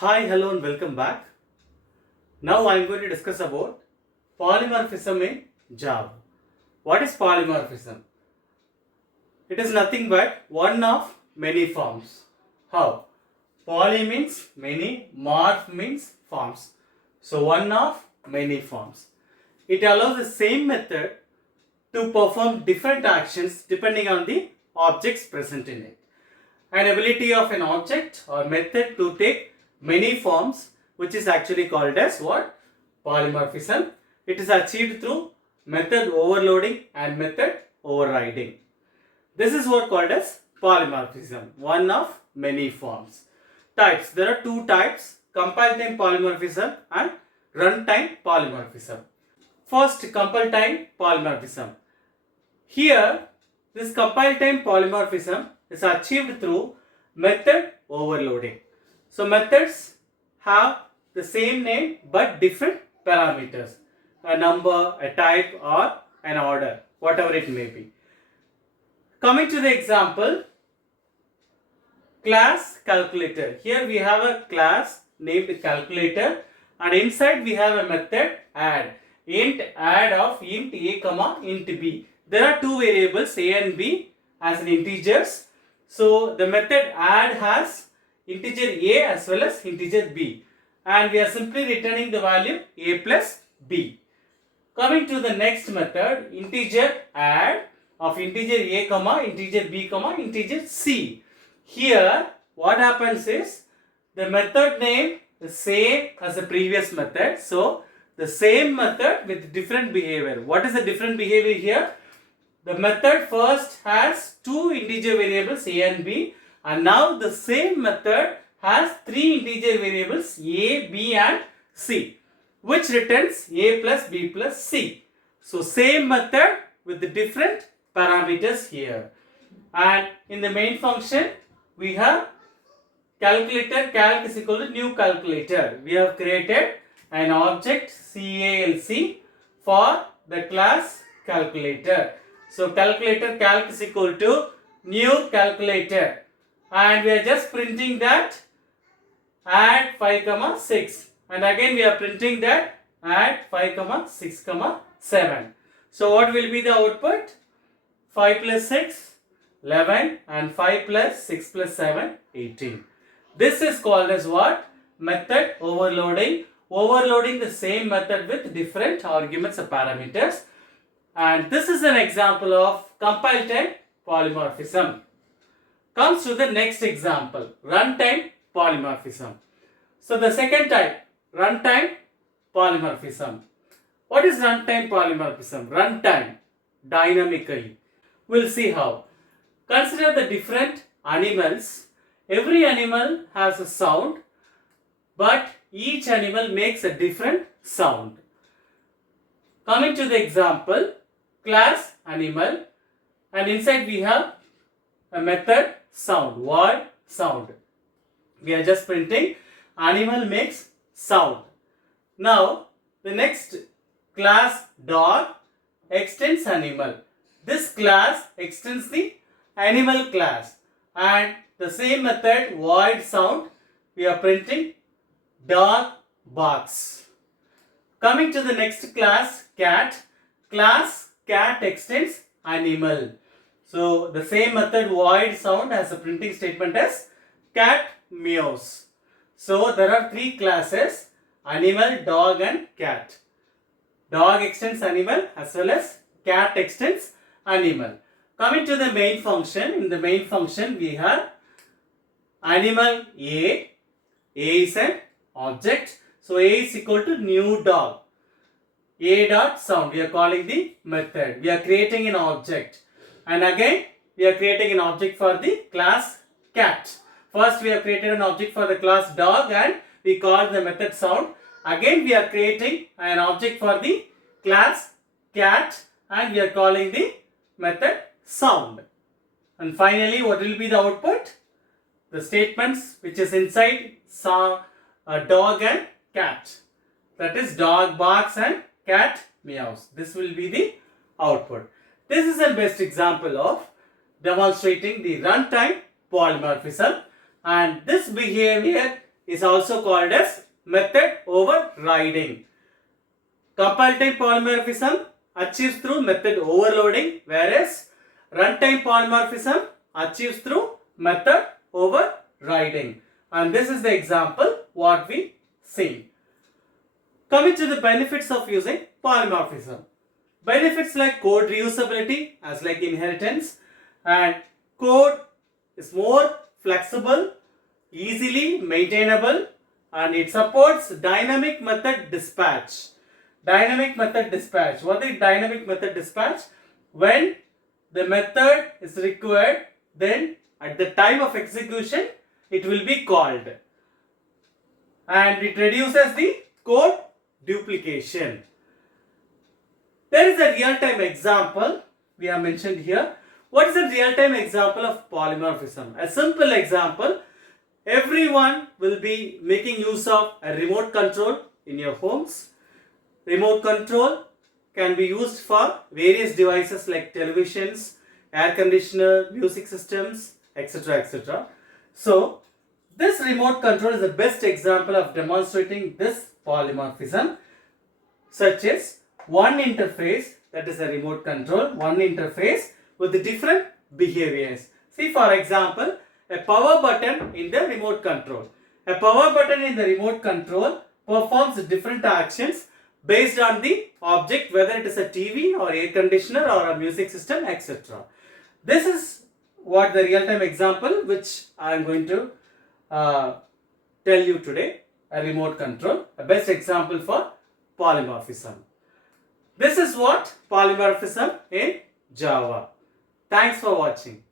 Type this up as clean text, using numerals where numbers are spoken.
Hi, hello and welcome back. Now I am going to discuss about polymorphism in Java. What is polymorphism? It is nothing but one of many forms. How? Poly means many, morph means forms. So one of many forms. It allows the same method to perform different actions depending on the objects present in it. An ability of an object or method to take many forms, which is actually called as what? Polymorphism. It is achieved through method overloading and method overriding. This is what called as polymorphism, one of many forms. Types. There are two types, compile time polymorphism and runtime polymorphism. First, compile time polymorphism. Here, this compile time polymorphism is achieved through method overloading. So methods have the same name but different parameters, a number, a type or an order, whatever it may be. Coming to the example, class calculator. Here we have a class named calculator and inside we have a method add. Int add of int a comma int b. There are two variables a and b as an integers. So the method add has integer a as well as integer b, and we are simply returning the value a plus b. Coming to the next method, integer add of integer a comma integer b comma integer c. Here what happens is the method name is same as the previous method, so the same method with different behavior. What is the different behavior here? The method first has two integer variables a and b, and now the same method has three integer variables a, b and c, which returns a plus b plus c. So same method with the different parameters here. And in the main function we have calculator, calc is equal to new calculator. We have created an object calc for the class calculator. So calculator calc is equal to new calculator, and we are just printing that add 5 comma 6, and again we are printing that add 5 comma 6 comma 7. So what will be the output? 5 plus 6 11 and 5 plus 6 plus 7 18. This is called as what? Method overloading. Overloading the same method with different arguments or parameters. And this is an example of compile time polymorphism. Comes to the next example, runtime polymorphism. So the second type, runtime polymorphism. What is runtime polymorphism? Runtime, dynamically. We'll see how. Consider the different animals. Every animal has a sound, but each animal makes a different sound. Coming to the example, class animal, and inside we have a method sound, word sound. We are just printing animal makes sound. Now the next class dog extends animal. This class extends the animal class, and the same method void sound we are printing dog barks. Coming to the next class cat, class cat extends animal. So the same method void sound has a printing statement as cat meows. So there are three classes, animal, dog and cat. Dog extends animal as well as cat extends animal. Coming to the main function, in the main function we have animal A is an object. So A is equal to new dog. A dot sound, we are calling the method. We are creating an object, and again we are creating an object for the class cat. First we have created an object for the class dog and we call the method sound. Again we are creating an object for the class cat and we are calling the method sound. And finally what will be the output? The statements which is inside dog and cat. That is dog barks and cat meows. This will be the output. This is the best example of demonstrating the runtime polymorphism, and this behavior is also called as method overriding. Compile time polymorphism achieves through method overloading, whereas runtime polymorphism achieves through method overriding. And this is the example what we see. Coming to the benefits of using polymorphism. Benefits like code reusability as like inheritance, and code is more flexible, easily maintainable, and it supports dynamic method dispatch. Dynamic method dispatch. What is dynamic method dispatch? When the method is required, then at the time of execution it will be called, and it reduces the code duplication. There is a real-time example we have mentioned here. What is a real-time example of polymorphism? A simple example. Everyone will be making use of a remote control in your homes. Remote control can be used for various devices like televisions, air conditioner, music systems, etc. etc. So, this remote control is the best example of demonstrating this polymorphism, such as one interface, that is a remote control, one interface with the different behaviors. See, for example, a power button in the remote control. A power button in the remote control performs different actions based on the object, whether it is a TV or air conditioner or a music system, etc. This is what the real-time example which I am going to tell you today, a remote control, a best example for polymorphism. This is what polymorphism in Java. Thanks for watching.